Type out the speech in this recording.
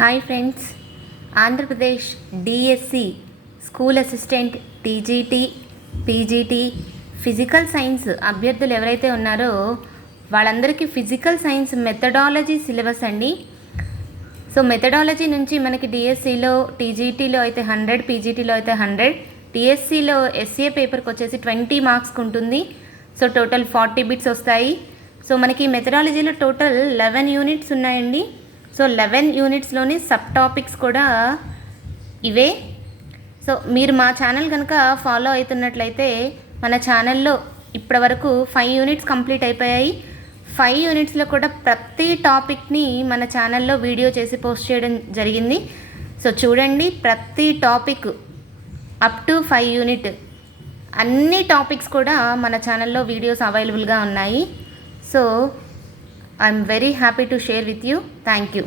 Hi friends, Andhra Pradesh DSC school assistant, TGT, PGT, physical science అభ్యర్థులు ఎవరైతే ఉన్నారో వాళ్ళందరికీ ఫిజికల్ సైన్స్ మెథడాలజీ సిలబస్ అండి. సో మెథడాలజీ నుంచి మనకి డిఎస్సిలో, టీజీటీలో అయితే 100, పీజీటీలో అయితే 100, టీఎస్సిలో ఎస్ఏ పేపర్కి వచ్చేసి 20 మార్క్స్కి ఉంటుంది. సో టోటల్ 40 బిట్స్ వస్తాయి. సో మనకి మెథడాలజీలో టోటల్ 11 యూనిట్స్ ఉన్నాయండి. సో 11 యూనిట్స్లోని సబ్ టాపిక్స్ కూడా ఇవే. సో మీరు మా ఛానల్ కనుక ఫాలో అవుతున్నట్లయితే మన ఛానల్లో ఇప్పటి వరకు 5 యూనిట్స్ కంప్లీట్ అయిపోయాయి. 5 యూనిట్స్లో కూడా ప్రతి టాపిక్ని మన ఛానల్లో వీడియో చేసి పోస్ట్ చేయడం జరిగింది. సో చూడండి, ప్రతి టాపిక్ అప్ టు 5 యూనిట్ అన్ని టాపిక్స్ కూడా మన ఛానల్లో వీడియోస్ అవైలబుల్గా ఉన్నాయి. So I'm very happy to share with you. Thank you.